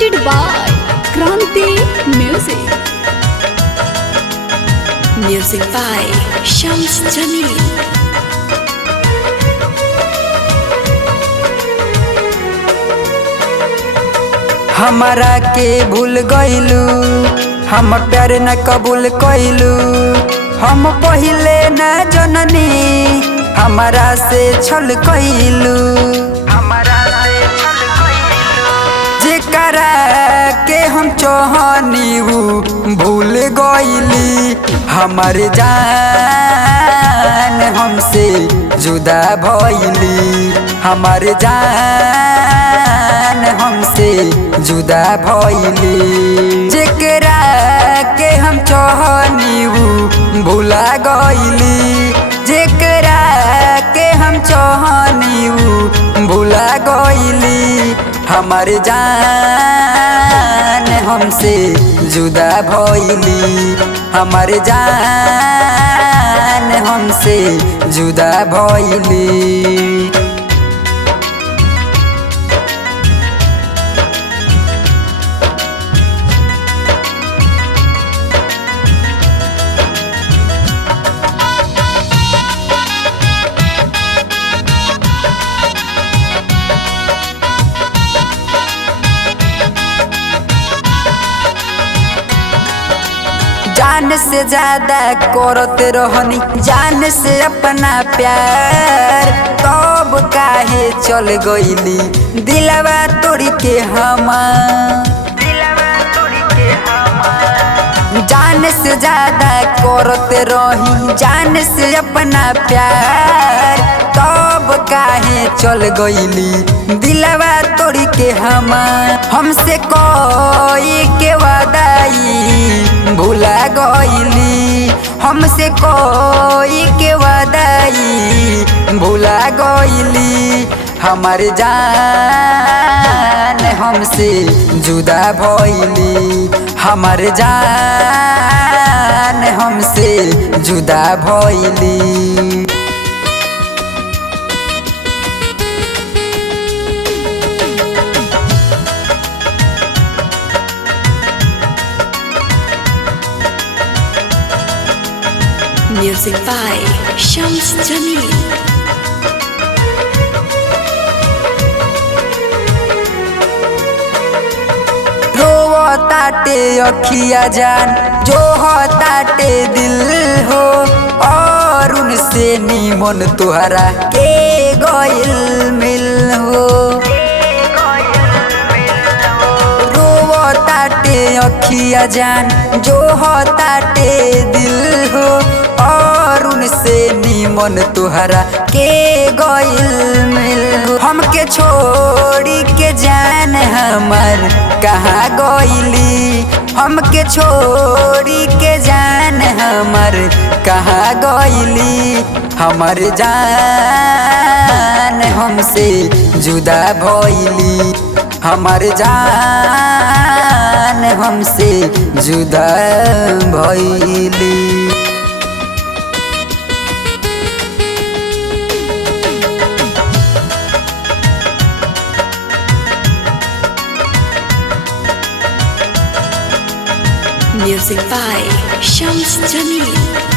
presented by Kranti Music. Music by Shams Jamil. हमारा के भूल गइलू, हम प्यार न कबूल कइलू। हम पहिले न जननी हमारा से छल कइलू। जेकरा के हम चाहनी भूल गइली। हमर जान हमसे जुदा भइली। हमर जान हमसे जुदा भइली। जेकरा के हम चाहनी भूला गइली। जेकरा के हम चाहनी भूला गइली। हमर जान हमसे जुदा भइली। हमर जान हमसे जुदा भइली। जान से ज्यादा करते रहनी, जान से अपना प्यार। तब काहे चल गइली दिलवा तोड़ के हमार। जान से ज्यादा करते रही, जान से अपना प्यार। तब काहे चल गइली दिलवा तोड़ के हमार। हमसे कोई के वादाई भूला गइली। हमसे कोई के वादाई भूला गइली। हमर जान हमसे जुदा भइली। हमर जान हमसे जुदा भइली। Music by Shams Jamil. रोवताटे अखिया जान जो होताटे दिल हो। और उनसे नीमन तुहरा के गइल मिल हो। रोवताटे अखिया जान जो होताटे दिल हो। और उनसे नीमन तुहरा के गइल मिल हो। हमके छोड़ी के जान हमर कहाँ गइली। हमके छोड़ी के जान हमर कहाँ गइली। हमर जान हमसे जुदा भइली। हमर जान हमसे जुदा भइली। Music by Shams Jamil.